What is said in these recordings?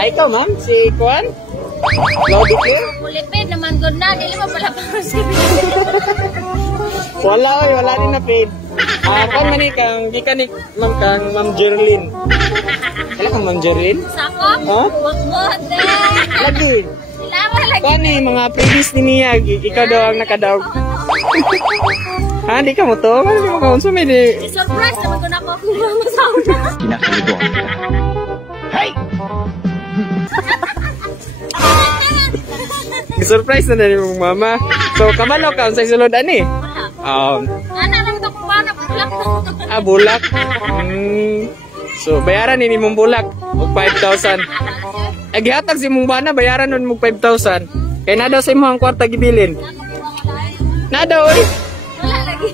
Ay, ikaw, ma'am? Si Kuan? Lodi clear? Kulipid naman good na. Dili mo pala pa si Wala, oy. Wala rin na paid. Kuan man kang gikan ni Ma'am Jerlyn. Wala kang Ma'am Jerlyn? Sako? Ha? Wag-wag din. Lagi. Kailangan lagi. Kuan ni mga previous ni Mia. Ikaw daw ang nakadaog. Ha? Di ka mo to? Ano di mo ka-consume? Surprise naman ko na ako kung mamasauna. Kinakaligo. Hey! Surprise na rin mong mama. So, kabalo ka sa sulod ani? Ana lang ito kung paano bulak na. Bulak. So, bayaran ni mong bulak. O 5,000. Gihatag si mong bana, bayaran nun mong 5,000. Kaya na daw sa imo ang kwarta gibilin. Na daw, oy. Wala lagi.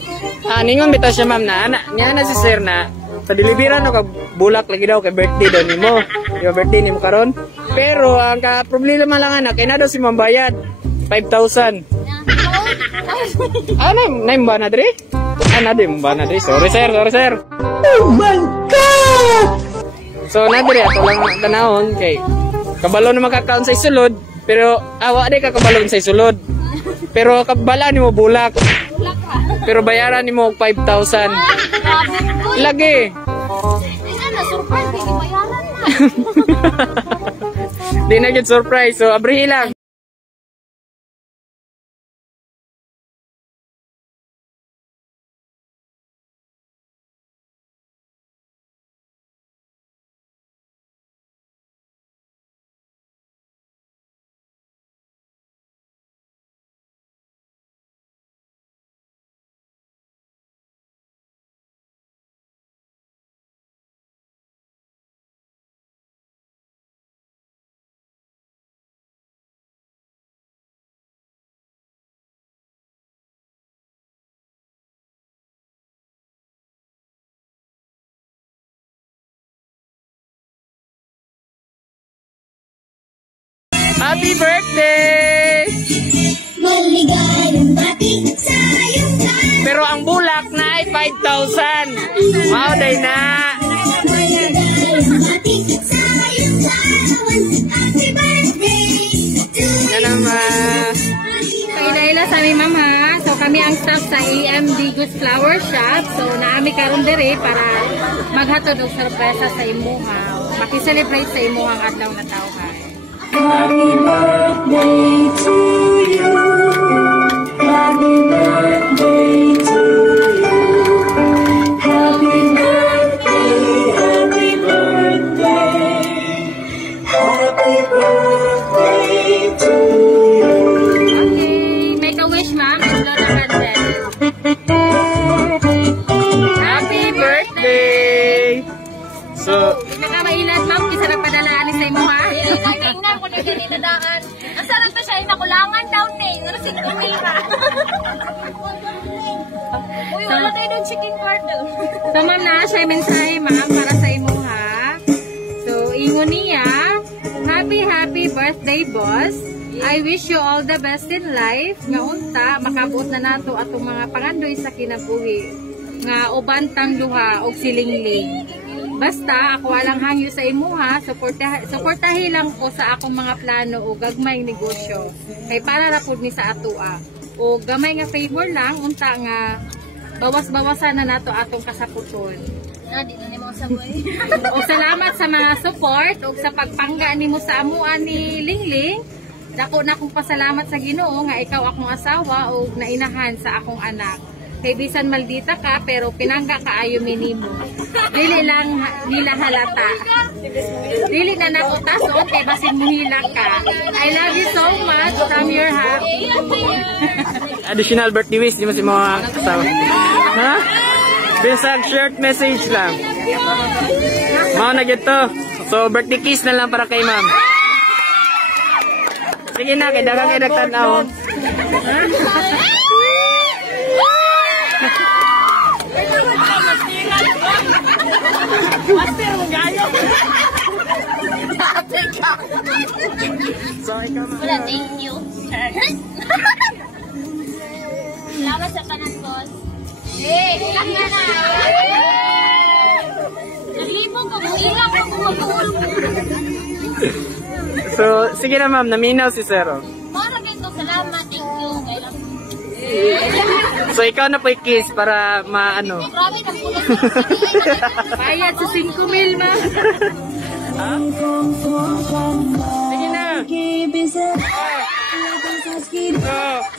Ningon bitaw siya, ma'am, na niya na si sir na padilibiran no ka bulak lagi daw kay birthday daw nimo. Yung birthday nimo karon. Pero ang problema lang anak, kay na daw si ma'am bayad 5,000. Na yung bana dre? Na din yung bana dre. Sorry sir. Oh my God! So na dre, ato lang tanahon kay kabalo na makakaon sa isulod. Pero awa di ka kabalo sa isulod. Pero kabala nimo bulak. Pero bayaran nimo 5,000. Lagi. Surprise, hindi bayaran na. Di na gid surprise. So abrihi lang. Happy birthday! Maligayang bati sa iyong lahat. Pero ang bulak na ay 5,000. Mauday na. Maligayang bati sa iyong lahat. Happy birthday to you. Yan naman. Kaila-ila sa aming mama. So kami ang staff sa AMD Goods Flower Shop. So naami karon diri para maghatod og sorpresa sa imuha. Maki-celebrate sa imuhang adlaw na tawhan. Happy birthday to you. Happy birthday to you. Happy birthday, happy birthday. Happy birthday to you. Okay, make a wish, ma'am. Blow the candle. Happy birthday! So, Nakamailan, ma'am. Kisa nagpadalaan ni sa imuha. Tingnan ko na ganito daan. Ang sarap na siya. Nakulangan down na. Ano sinunil ka? Uy, wala tayo doon chicken card doon. So, ma'am, na siya yung mensahe, ma'am, para sa imuha. So, ingon niya, happy birthday, boss. I wish you all the best in life. Nga unta, makabuot na nato atong mga pangandoy sa kinabuhi. Nga ubantang duha og silingling. Basta ako walang hangyo sa imuha, suportahi lang ko sa akong mga plano o gagmay negosyo. Kay para ra pud ni sa atoa. O gamay nga favor lang unta nga bawas-bawasan na nato atong kasaputon. Di na nimo saboy. O salamat sa mga support o sa pagpangga nimo sa amuan ni Lingling. Dako na akong pasalamat sa Ginoo nga ikaw akong asawa o nainahan sa akong anak. Kay bisan maldita ka pero pinangga ka ayo minimo. Dili lang nila halata. Dili na nakutasod kay basin muhila ka. I love you so much from your happy. additional birthday wish di mo si mga kasawa. Ha? Bisag short message lang. Mao na gito. So birthday kiss na lang para kay ma'am. Sige na kay dagang kay nagtanaw. Master mo gayo. So ikaw ma'am. Wala, thank you. Salamat sa kanan, boss. Ilang nga na. Nalibog ako. Ilang ako mag-uulog. So, sige na ma'am, naminaw si Sir. Oh. Mara dito, salamat. Thank you. So, ikaw na po i-kiss para maano. Grabe, nagpunan. Bayad sa 5,000 ma. Sige na. Oh.